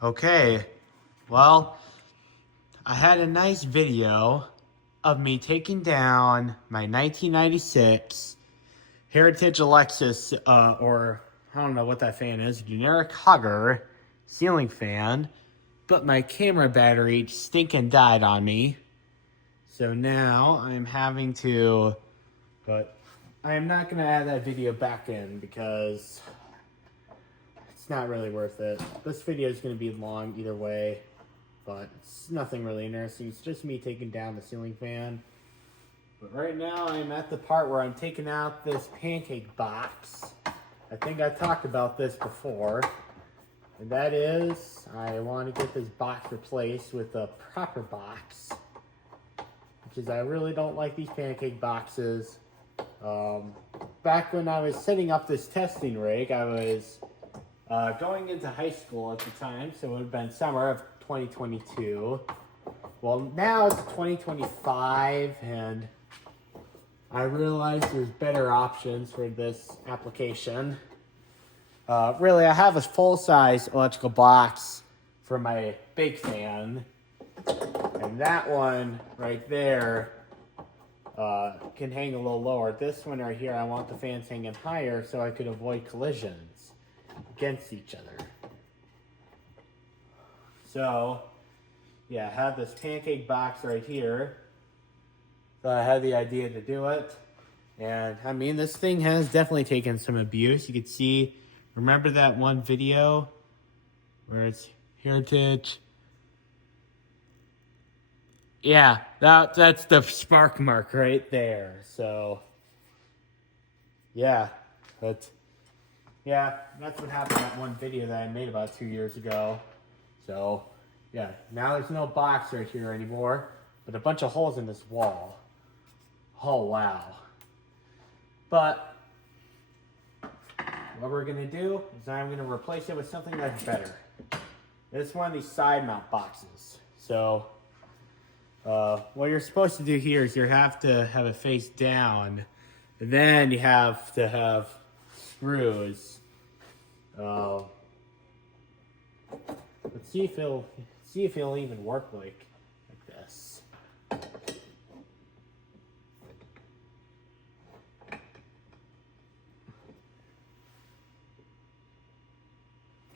Okay, well, I had a nice video of me taking down my 1996 Heritage Alexis, or I don't know what that fan is, generic Hugger ceiling fan, but my camera battery stinking died on me. So now I'm having to, but I am not going to add that video back in because it's not really worth it. This video is going to be long either way, but it's nothing really interesting. It's just me taking down the ceiling fan. But right now I'm at the part where I'm taking out this pancake box. I think I talked about this before. And that is, I want to get this box replaced with a proper box. Because I really don't like these pancake boxes. Back when I was setting up this testing rig, I was going into high school at the time, so it would have been summer of 2022. Well, now it's 2025, and I realized there's better options for this application. Really, I have a full-size electrical box for my big fan, and that one right there can hang a little lower. This one right here, I want the fans hanging higher so I could avoid collisions against each other. So, yeah, I have this pancake box right here. So I had the idea to do it. And I mean, this thing has definitely taken some abuse. You can see, remember that one video where it's Heritage? Yeah, that's the spark mark right there. So, yeah, that's what happened in that one video that I made about 2 years ago. So, yeah, now there's no box right here anymore, but a bunch of holes in this wall. Oh, wow. But what we're going to do is I'm going to replace it with something that's better. It's one of these side mount boxes. So what you're supposed to do here is you have to have it face down. And then you have to have screws. Let's see if it'll even work like this.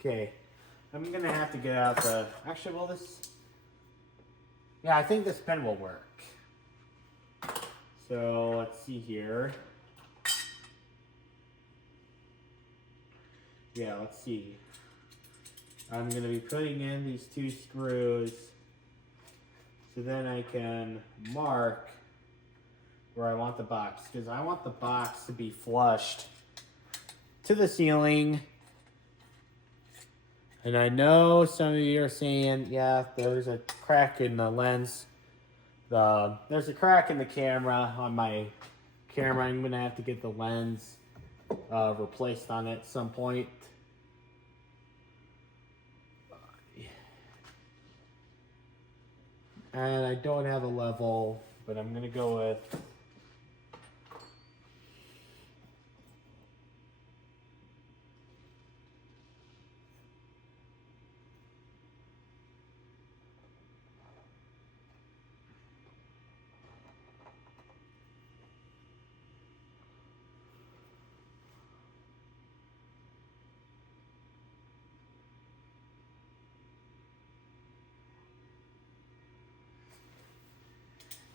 Okay, I'm gonna have to get out the, actually, well, yeah, I think this pen will work. So let's see here. Yeah, let's see. I'm gonna be putting in these 2 screws so then I can mark where I want the box, because I want the box to be flushed to the ceiling. And I know some of you are saying, yeah, there's a crack in the lens. There's a crack in the camera on my camera. I'm going to have to get the lens replaced on it at some point. And I don't have a level, but I'm going to go with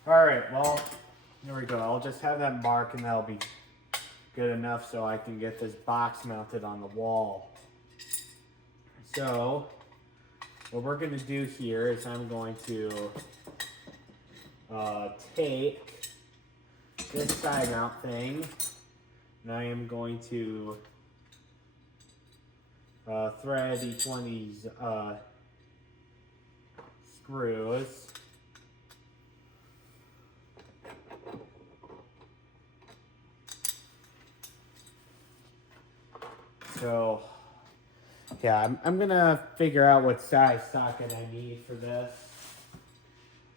Alright, well, there we go. I'll just have that mark and that'll be good enough so I can get this box mounted on the wall. So, what we're going to do here is I'm going to take this side mount thing, and I am going to thread each one of these screws. So, yeah, I'm going to figure out what size socket I need for this.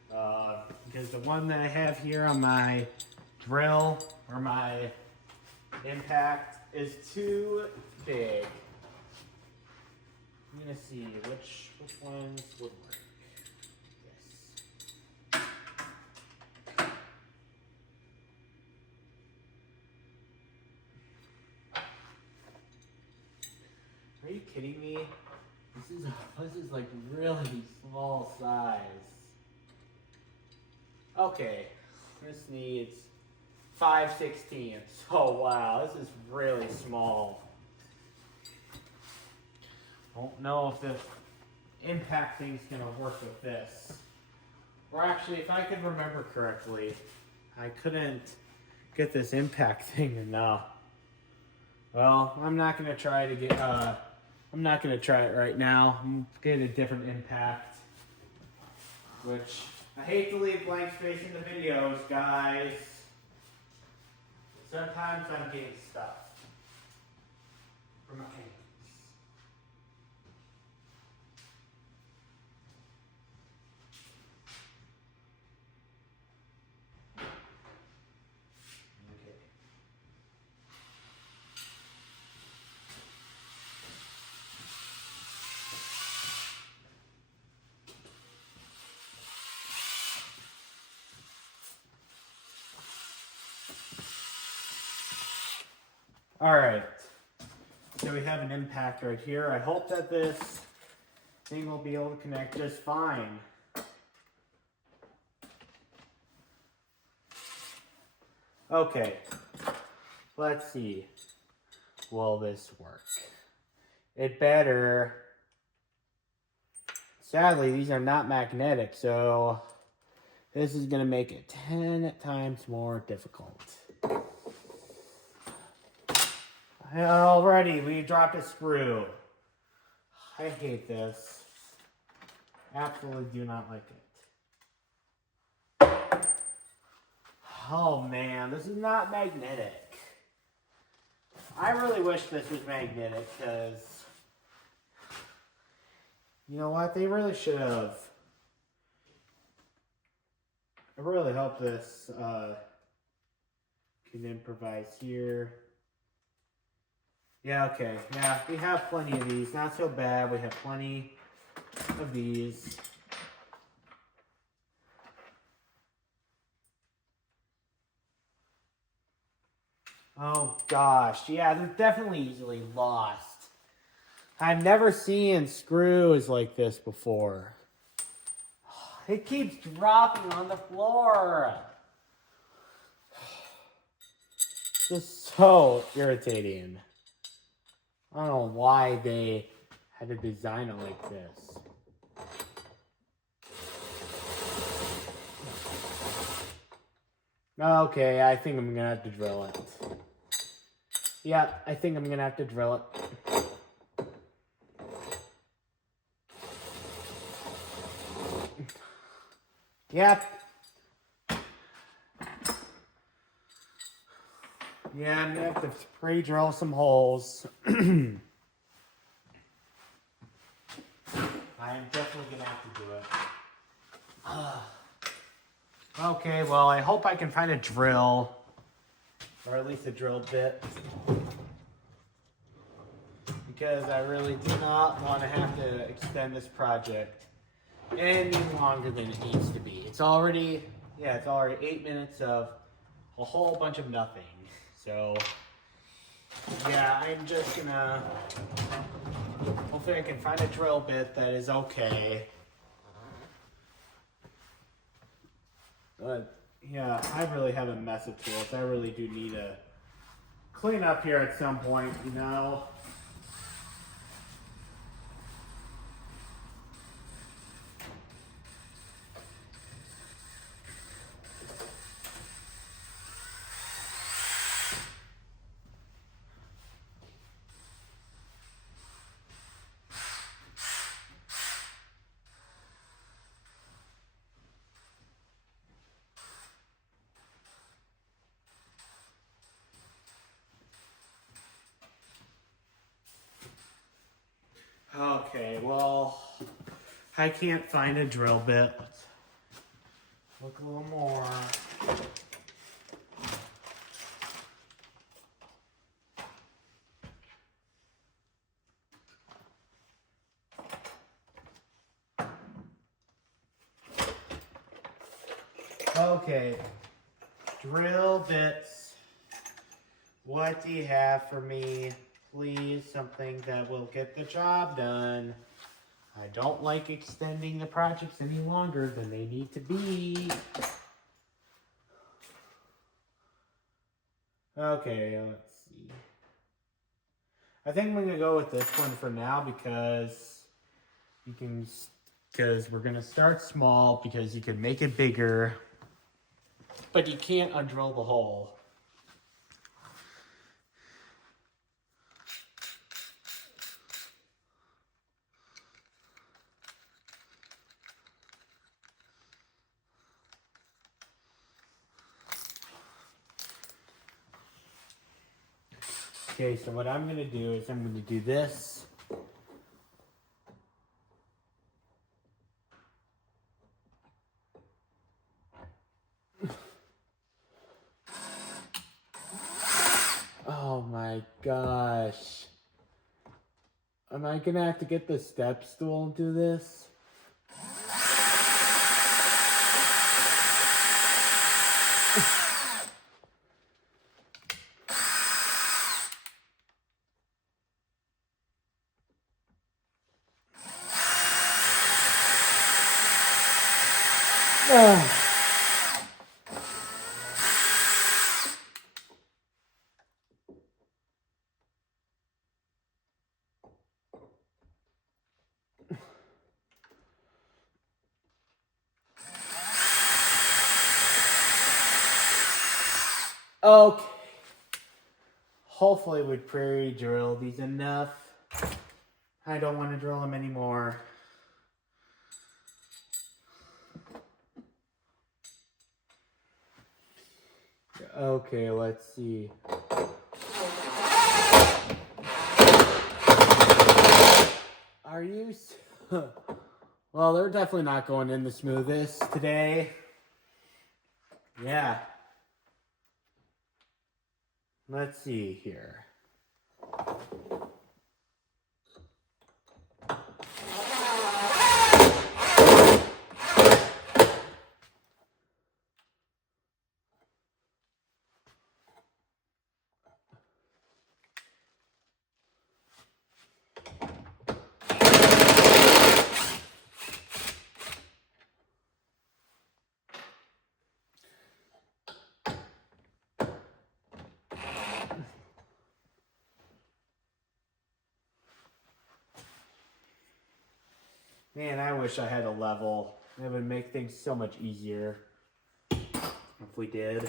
Because the one that I have here on my drill, or my impact, is too big. I'm gonna see which ones would work. Yes. Are you kidding me? This is like really small size. Okay, this needs 5/16. Oh wow, this is really small. Don't know if the impact thing's gonna work with this. Or actually, if I could remember correctly, I couldn't get this impact thing enough. Well, I'm not gonna try to get. I'm not gonna try it right now. I'm getting a different impact, which I hate to leave blank space in the videos, guys. Sometimes I'm getting stuff from my hands. All right, so we have an impact right here. I hope that this thing will be able to connect just fine. Okay, let's see. Will this work? It better. Sadly, these are not magnetic, so this is going to make it 10 times more difficult. Already, we dropped a screw. I hate this. Absolutely do not like it. Oh man, this is not magnetic. I really wish this was magnetic because, you know what, they really should have. I really hope this can improvise here. Yeah, okay. Yeah, we have plenty of these. Not so bad. We have plenty of these. Oh, gosh. Yeah, they're definitely easily lost. I've never seen screws like this before. It keeps dropping on the floor. This is so irritating. I don't know why they had to design it like this. Okay, I think I'm gonna have to drill it. Yeah, I think I'm gonna have to drill it. Yep. Yeah, I'm gonna have to pre-drill some holes. I am definitely gonna have to do it. Okay, well, I hope I can find a drill, or at least a drill bit, because I really do not want to have to extend this project any longer than it needs to be. It's already 8 minutes of a whole bunch of nothing. So, yeah, I'm just gonna, hopefully I can find a drill bit that is okay. But, yeah, I really have a mess of tools. I really do need to clean up here at some point, you know? Okay, well, I can't find a drill bit. Let's look a little more. Okay, drill bits. What do you have for me? Please, something that will get the job done. I don't like extending the projects any longer than they need to be. Okay, let's see. I think I'm gonna go with this one for now because we're gonna start small because you can make it bigger, but you can't undrill the hole. Okay, so what I'm gonna do is I'm gonna do this. Oh my gosh. Am I gonna have to get the step stool and do this? Okay. Hopefully we prairie drill these enough. I don't want to drill them anymore. Okay, let's see. Are you... Well, they're definitely not going in the smoothest today. Yeah. Let's see here. Man, I wish I had a level. It would make things so much easier if we did.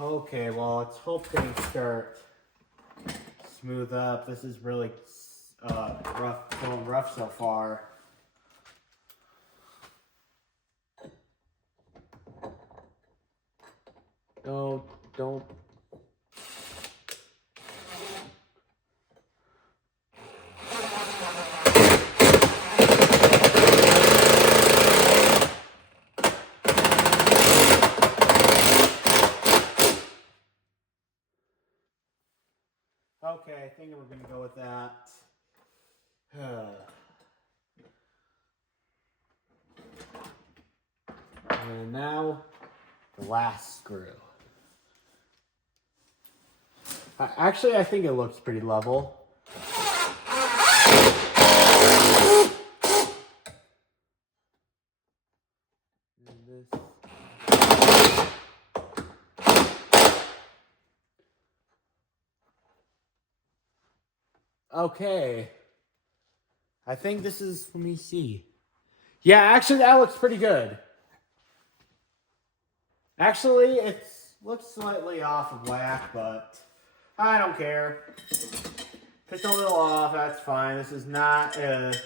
Okay, well, let's hope things start smooth up. This is really rough so far. Don't. Okay, I think we're gonna go with that. And now, the last screw. Actually, I think it looks pretty level. Okay. I think this is, let me see. Yeah, actually that looks pretty good. Actually, it looks slightly off of whack, but I don't care. If it's a little off, that's fine. This is not this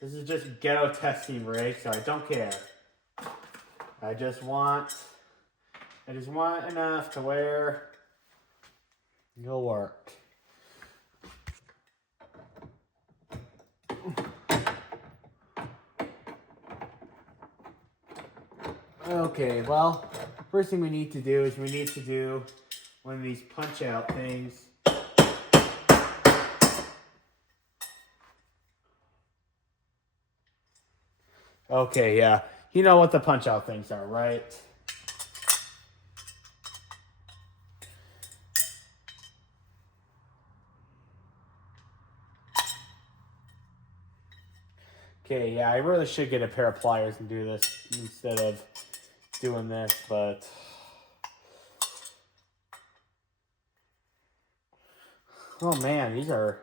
is just ghetto testing rig, so I don't care. I just want enough to where it'll work. Okay, well, first thing we need to do is we need to do one of these punch out things. Okay, yeah. You know what the punch out things are, right? Okay, yeah, I really should get a pair of pliers and do this instead of doing this, but oh man, are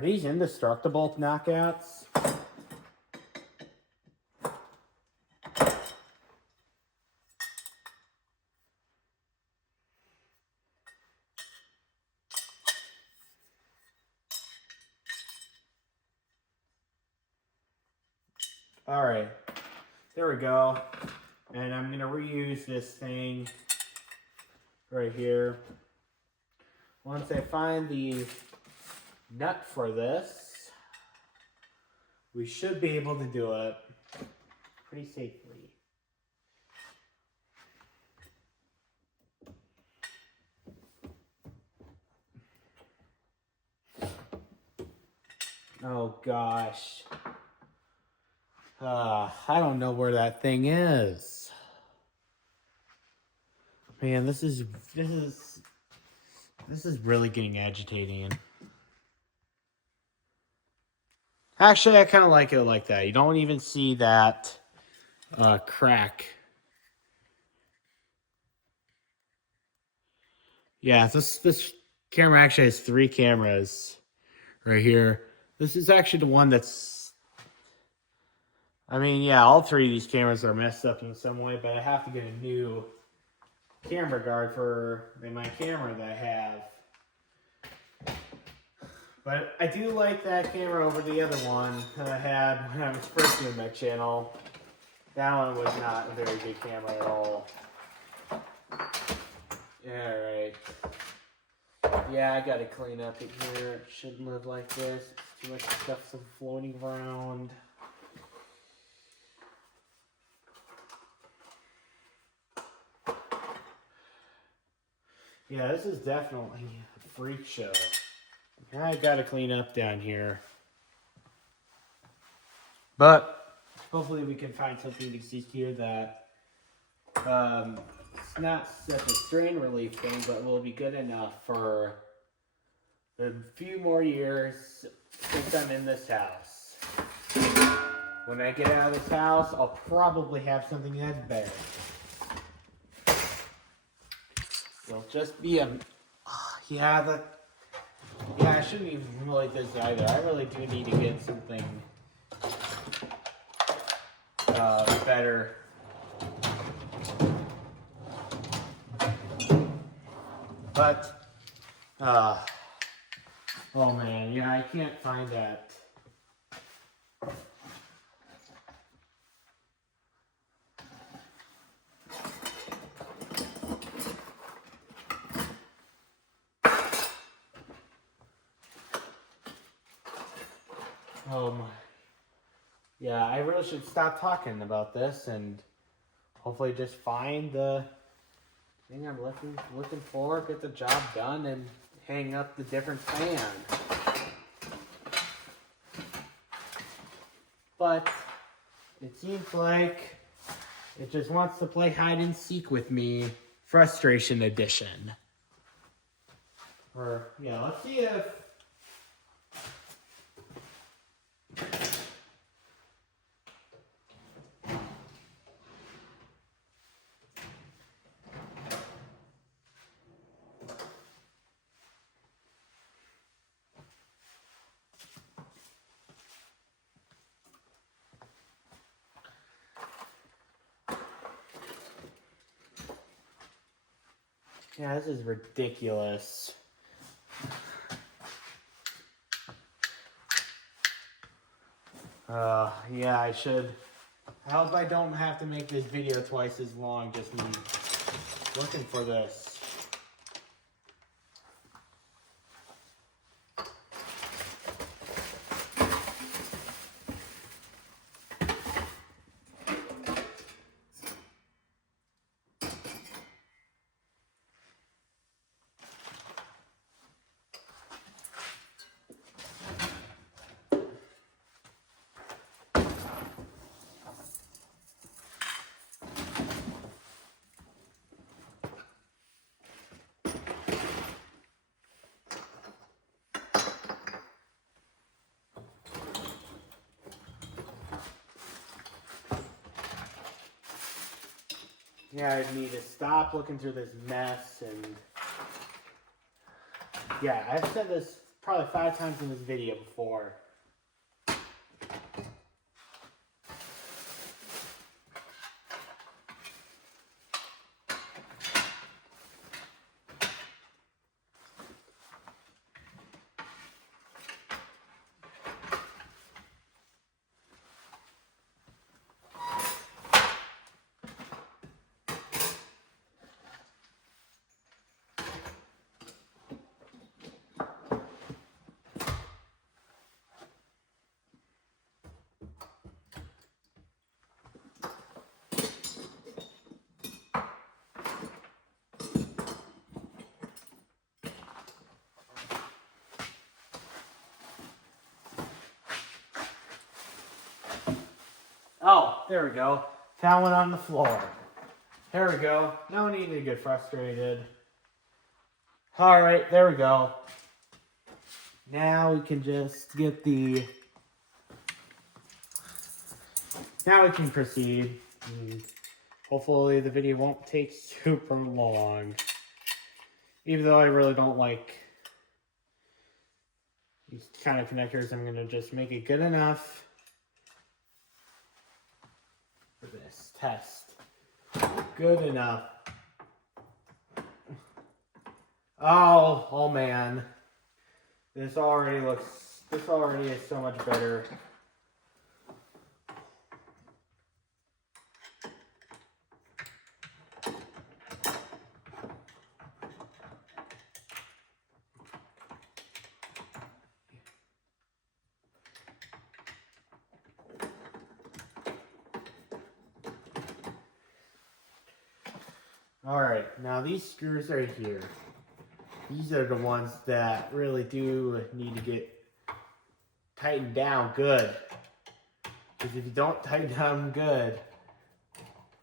these indestructible knockouts? All right, there we go. And I'm gonna reuse this thing right here. Once I find the nut for this, we should be able to do it pretty safely. Oh gosh. I don't know where that thing is. Man, this is really getting agitating. Actually, I kind of like it like that. You don't even see that crack. Yeah, this camera actually has 3 cameras right here. This is actually the one that's, I mean, yeah, all 3 of these cameras are messed up in some way, but I have to get a new camera guard for my camera that I have. But I do like that camera over the other one that I had when I was first doing my channel. That one was not a very good camera at all. Alright. Yeah, I gotta clean up in here. It shouldn't live like this. Too much stuff's floating around. Yeah, this is definitely a freak show. I gotta clean up down here. But hopefully we can find something to exist here that it's not such a strain relief thing, but will be good enough for a few more years since I'm in this house. When I get out of this house, I'll probably have something that's better. It'll just be a... Yeah, I shouldn't even really do this either. I really do need to get something better. But, oh man, yeah, I can't find that. Oh my. Yeah, I really should stop talking about this and hopefully just find the thing I'm looking for, get the job done, and hang up the different fan. But it seems like it just wants to play hide and seek with me, frustration edition. Or, yeah, let's see if... Yeah, this is ridiculous. Yeah, I should I hope I don't have to make this video twice as long, just me looking for this. Yeah, I need to stop looking through this mess, and yeah, I've said this probably 5 times in this video before. Oh, there we go. Found one on the floor. There we go. No need to get frustrated. Alright, there we go. Now we can just get the... Now we can proceed. Hopefully the video won't take super long. Even though I really don't like these kind of connectors, I'm going to just make it good enough for this test. Good enough. Oh man. This already is so much better. Alright, now these screws right here, these are the ones that really do need to get tightened down good. Because if you don't tighten them good,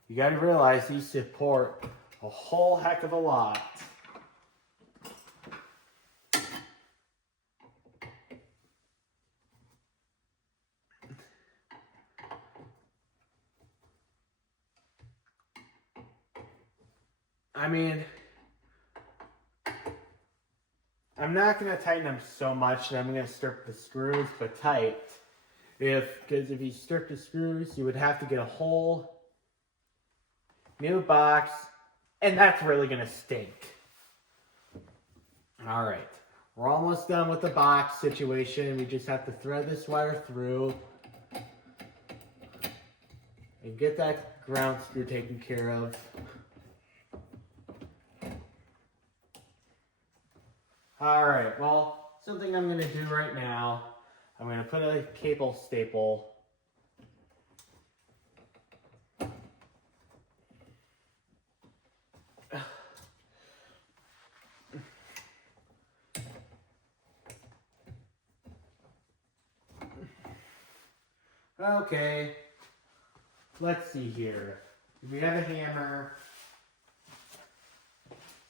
you gotta realize these support a whole heck of a lot. I mean, I'm not going to tighten them so much that I'm going to strip the screws, but tight. Because if you strip the screws, you would have to get a whole new box, and that's really going to stink. Alright, we're almost done with the box situation. We just have to thread this wire through and get that ground screw taken care of. Alright, well, something I'm going to do right now, I'm going to put a cable staple Okay, let's see here. We have a hammer,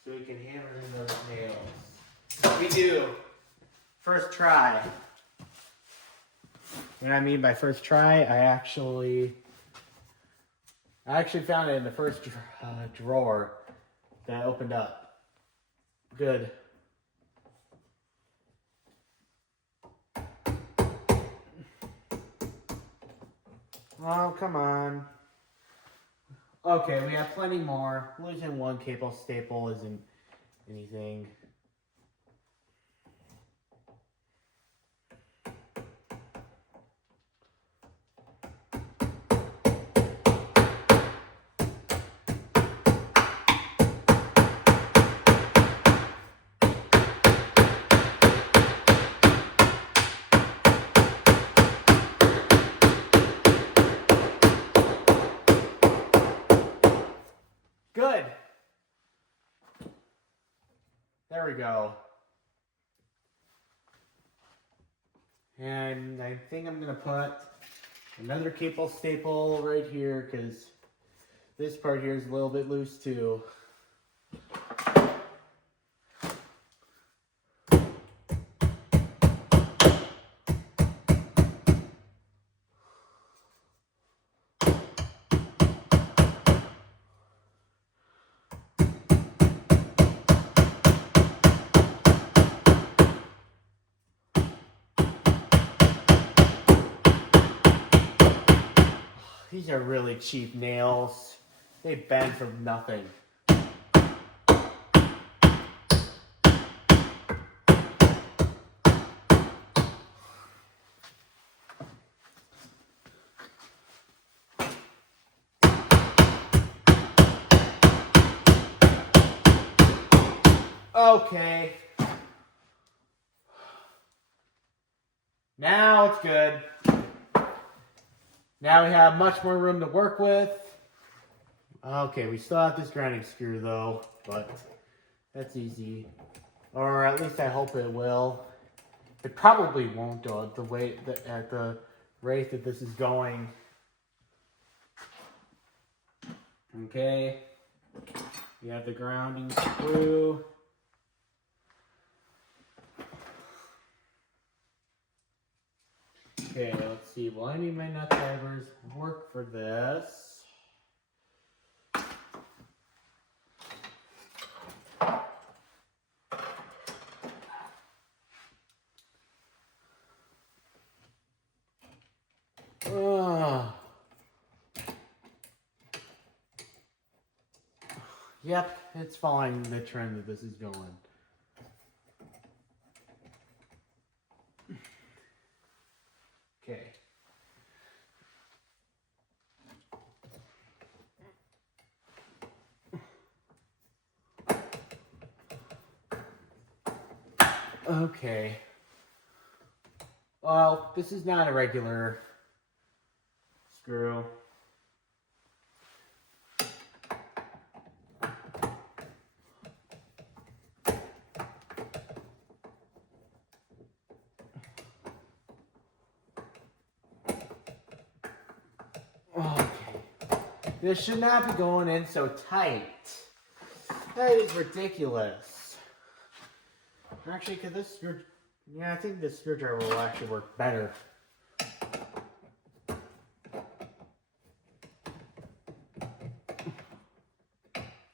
so we can hammer in those nails. We do. First try. What I mean by first try, I actually found it in the first drawer that opened up. Good. Oh, come on. Okay, we have plenty more. Losing one cable staple isn't anything. And I think I'm going to put another cable staple right here because this part here is a little bit loose too. These are really cheap nails. They bend from nothing. Okay. Now it's good. Now we have much more room to work with. Okay, we still have this grounding screw though, but that's easy. Or at least I hope it will. It probably won't though, at the rate that this is going. Okay. We have the grounding screw. Okay, let's see. Will any of my nut drivers work for this? Yep, it's following the trend that this is going. Okay. Okay. Well, this is not a regular screw. Okay. This should not be going in so tight. That is ridiculous. Actually, could this screw... Yeah, I think this screwdriver will actually work better.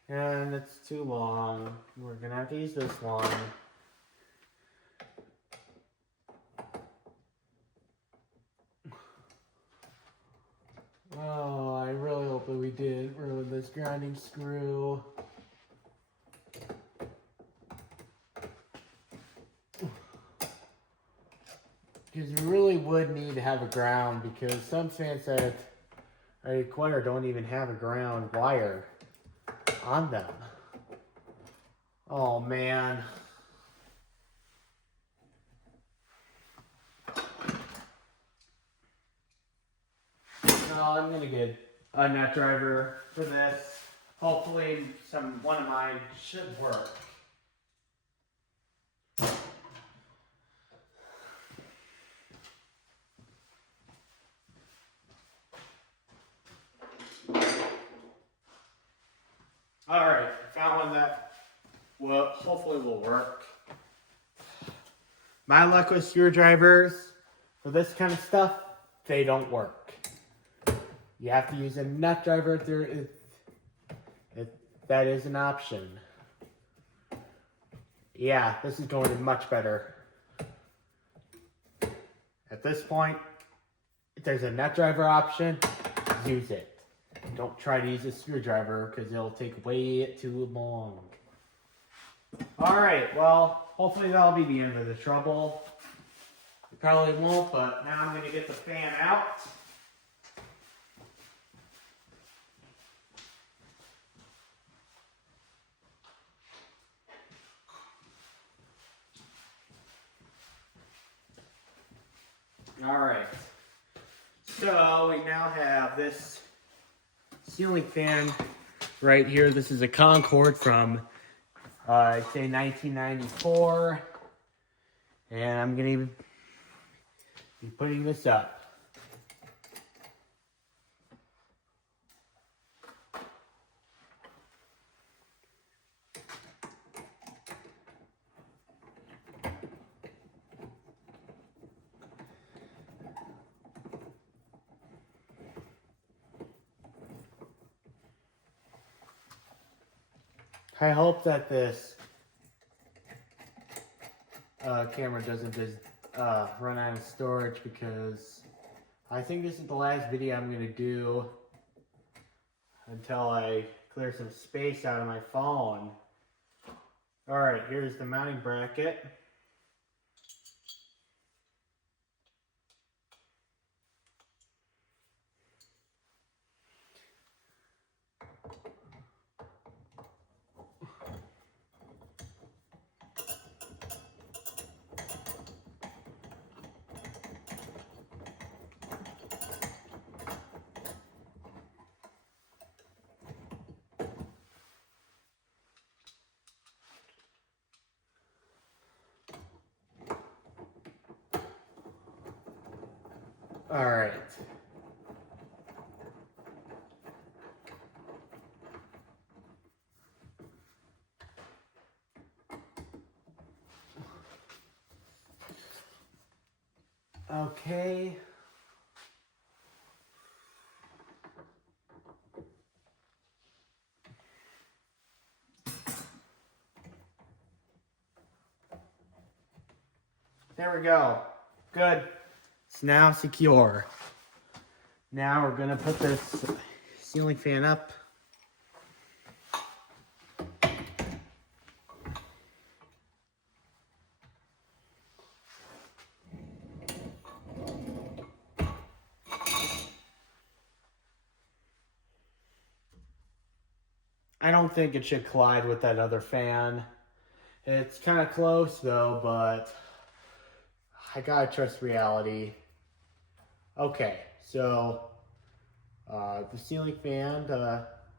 And it's too long. We're gonna have to use this one. Oh, I really hope that we didn't ruin this grounding screw. Because you really would need to have a ground, because some fans that I acquire don't even have a ground wire on them. Oh man. No, I'm gonna get a nut driver for this. Hopefully one of mine should work. Alright, found one that hopefully will work. My luck with screwdrivers for this kind of stuff, they don't work. You have to use a nut driver if that is an option. Yeah, this is going in much better. At this point, if there's a nut driver option, use it. Don't try to use a screwdriver because it'll take way too long. Alright, well, hopefully that'll be the end of the trouble. It probably won't, but now I'm going to get the fan out. Alright, so we now have this ceiling fan right here. This is a Concord from, I'd say 1994. And I'm going to be putting this up. I hope that this camera doesn't just run out of storage, because I think this is the last video I'm going to do until I clear some space out of my phone. Alright, here's the mounting bracket. Alright. Okay. There we go. Good. It's now secure. Now we're gonna put this ceiling fan up. I don't think it should collide with that other fan. It's kind of close though, but I gotta trust reality. Okay, so the ceiling fan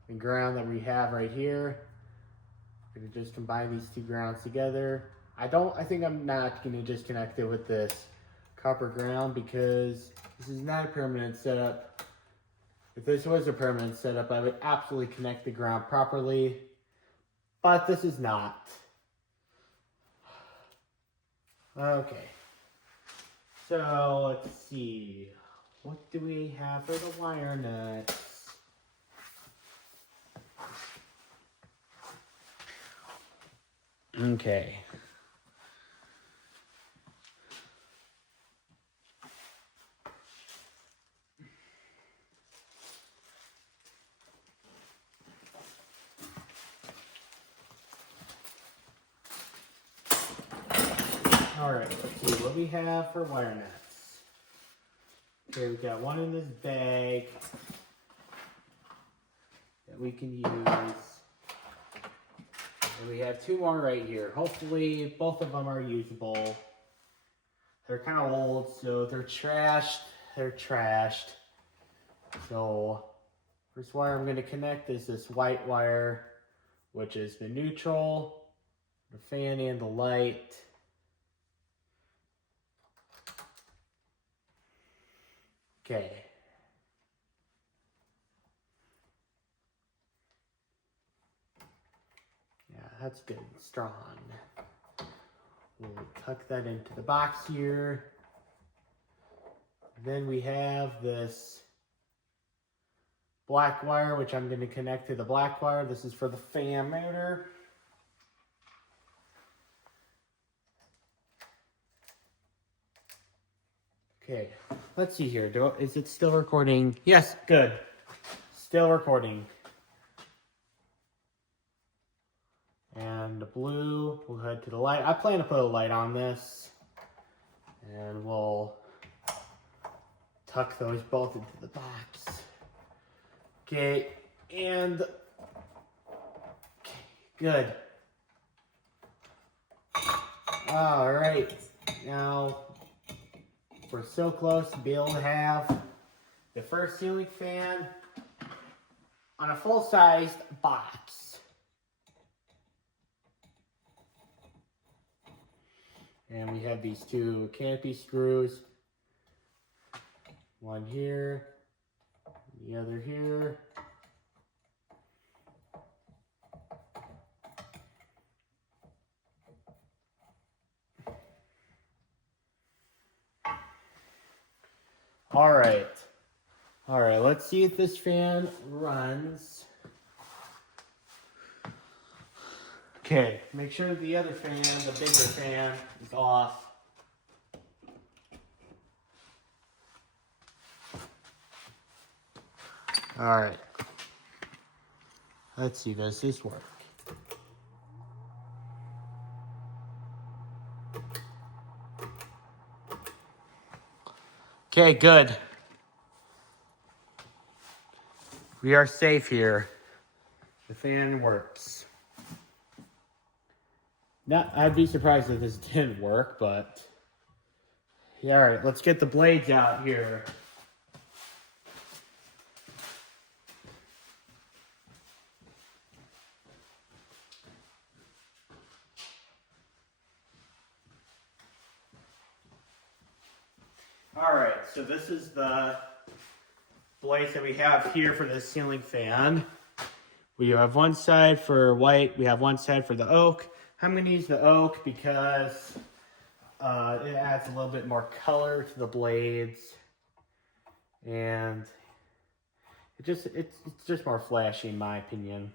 and ground that we have right here, I'm gonna just combine these two grounds together. I think I'm not gonna just connect it with this copper ground, because this is not a permanent setup. If this was a permanent setup, I would absolutely connect the ground properly, but this is not. Okay, so let's see. What do we have for the wire nuts? Okay. Alright, let's see what we have for wire nuts. Okay, we got one in this bag that we can use. And we have two more right here. Hopefully both of them are usable. They're kind of old, so they're trashed. So first wire I'm going to connect is this white wire, which is the neutral, the fan, and the light. Okay. Yeah, that's good and strong. We'll tuck that into the box here. Then we have this black wire, which I'm going to connect to the black wire. This is for the fan motor. Okay, let's see here. Is it still recording? Yes, good. Still recording. And the blue, we'll head to the light. I plan to put a light on this. And we'll tuck those both into the box. Okay, and okay, good. All right, now we're so close to be able to have the first ceiling fan on a full-sized box. And we have these two canopy screws. One here, the other here. All right, let's see if this fan runs. Okay, make sure the other fan, the bigger fan, is off. All right. Let's see, does this work? Okay, good. We are safe here. The fan works. I'd be surprised if this didn't work, but yeah, all right, let's get the blades out here. All right, so this is the blades that we have here for the ceiling fan. We have one side for white, we have one side for the oak. I'm gonna use the oak because it adds a little bit more color to the blades. And it's just more flashy in my opinion.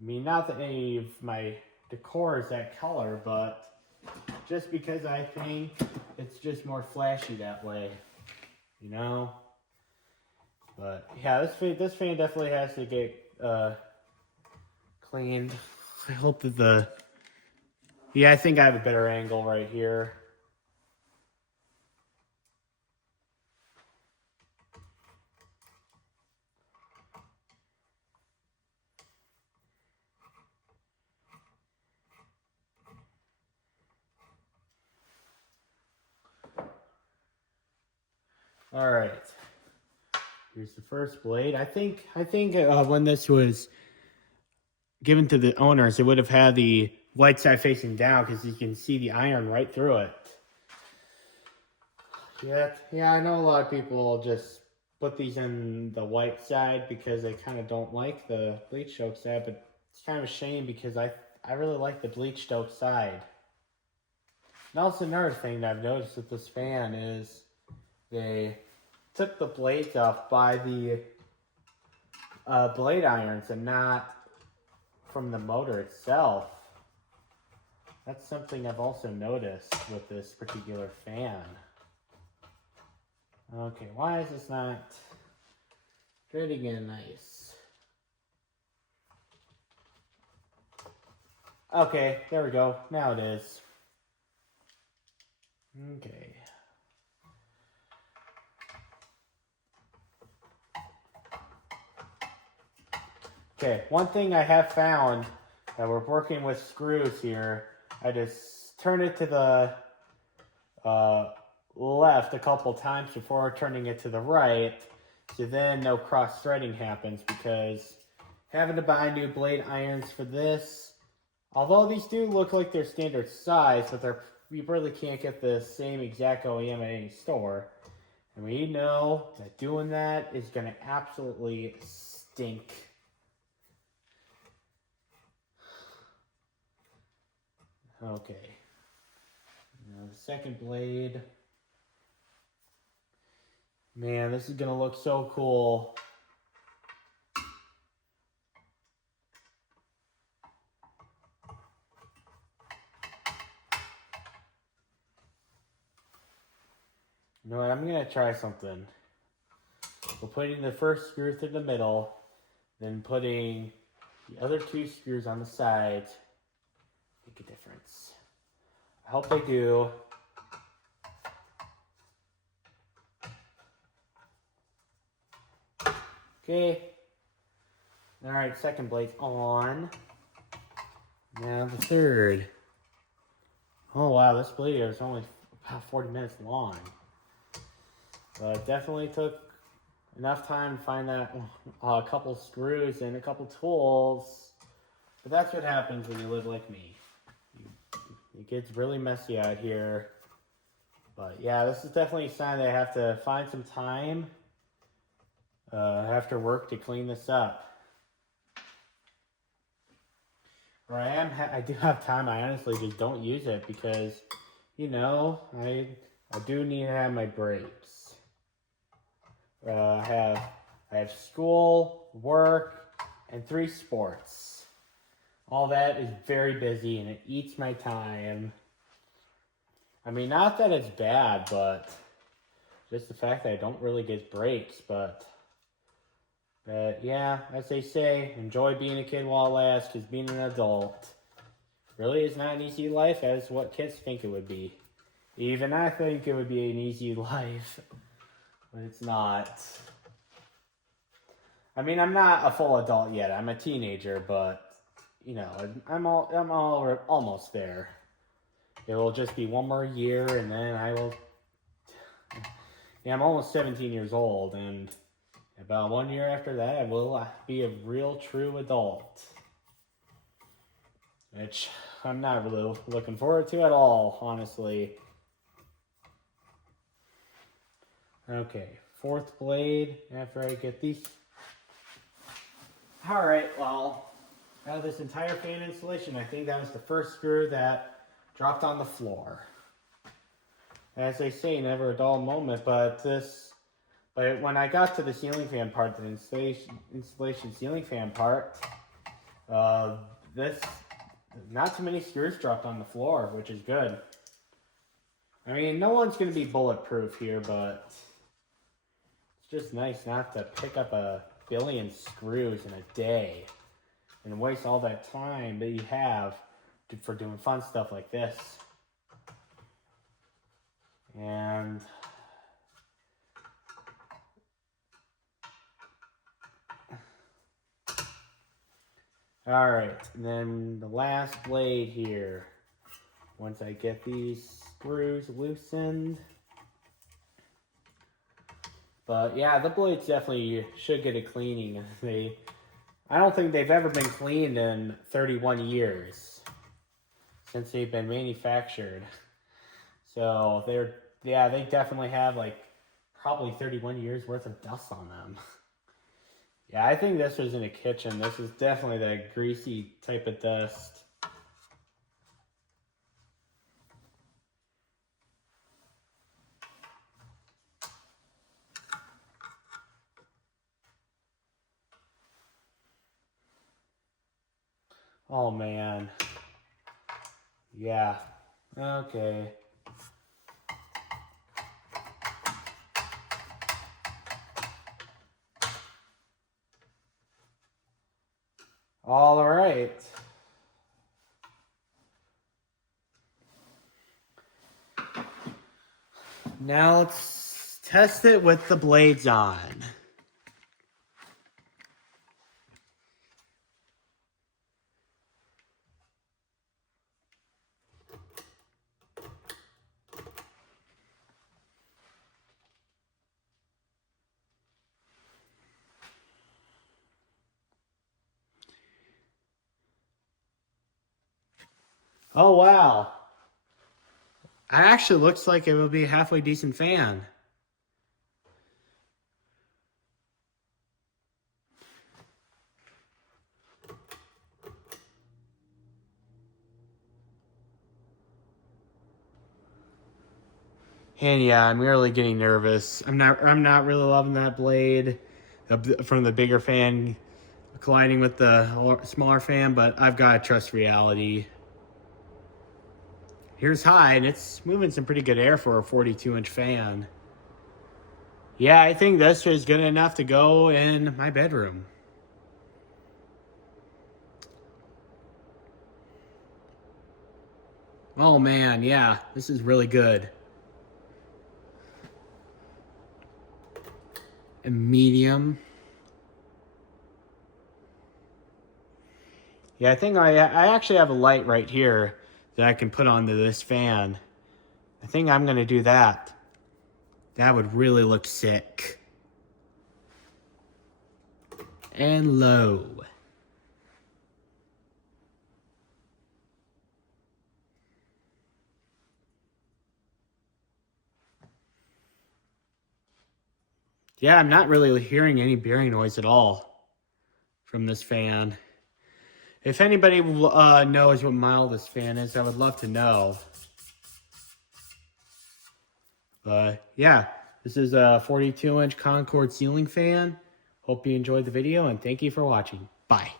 I mean, not that any of my decor is that color, but just because I think it's just more flashy that way, you know? But yeah, this fan definitely has to get cleaned. I hope that yeah, I think I have a better angle right here. All right, here's the first blade. I think when this was given to the owners, it would have had the white side facing down because you can see the iron right through it. Yeah, I know a lot of people just put these in the white side because they kind of don't like the bleached oak side, but it's kind of a shame because I really like the bleached oak side. And also another thing that I've noticed with this fan is they took the blades off by the blade irons and not from the motor itself. That's something I've also noticed with this particular fan. Okay, why is this not fitting in nice? Okay, there we go. Now it is. Okay. Okay, one thing I have found that we're working with screws here, I just turn it to the left a couple times before turning it to the right, so then no cross threading happens, because having to buy new blade irons for this, although these do look like they're standard size, but you really can't get the same exact OEM at any store. And we know that doing that is going to absolutely stink. Okay. Now the second blade. Man, this is going to look so cool. You know what, I'm going to try something. We're putting the first screw through the middle, then putting the other two screws on the sides. Make a difference. I hope they do. Okay. Alright, second blade's on. Now the third. Oh wow, this blade is only about 40 minutes long. But it definitely took enough time to find that a couple screws and a couple tools. But that's what happens when you live like me. It gets really messy out here. But yeah, this is definitely a sign that I have to find some time after work to clean this up. Or I do have time. I honestly just don't use it because, you know, I do need to have my breaks. I have school, work, and 3 sports. All that is very busy and it eats my time. I mean, not that it's bad, but just the fact that I don't really get breaks. But yeah, as they say, enjoy being a kid while it lasts, because being an adult really is not an easy life as what kids think it would be. Even I think it would be an easy life, but it's not. I mean, I'm not a full adult yet. I'm a teenager, but you know, I'm almost there. It will just be one more year, and then I will. Yeah, I'm almost 17 years old, and about 1 year after that, I will be a real, true adult. Which I'm not really looking forward to at all, honestly. Okay, 4th blade after I get these. Alright, well, out of this entire fan installation, I think that was the first screw that dropped on the floor. As they say, never a dull moment, but when I got to the ceiling fan part, the installation ceiling fan part, not too many screws dropped on the floor, which is good. I mean, no one's going to be bulletproof here, but it's just nice not to pick up a billion screws in a day and waste all that time that you have for doing fun stuff like this. And all right, and then the last blade here. Once I get these screws loosened. But yeah, the blades definitely should get a cleaning. I don't think they've ever been cleaned in 31 years since they've been manufactured. So they definitely have like probably 31 years worth of dust on them. Yeah, I think this was in a kitchen. This is definitely that greasy type of dust. Oh man. Yeah. Okay. All right. Now let's test it with the blades on. Oh, wow. It actually looks like it will be a halfway decent fan. And yeah, I'm really getting nervous. I'm not really loving that blade from the bigger fan colliding with the smaller fan, but I've got to trust reality. Here's high, and it's moving some pretty good air for a 42-inch fan. Yeah, I think this is good enough to go in my bedroom. Oh man, yeah, this is really good. And medium. Yeah, I think I actually have a light right here that I can put onto this fan. I think I'm going to do that. That would really look sick. And low. Yeah, I'm not really hearing any bearing noise at all from this fan. If anybody knows what model this fan is, I would love to know. But yeah, this is a 42-inch Concord ceiling fan. Hope you enjoyed the video, and thank you for watching. Bye.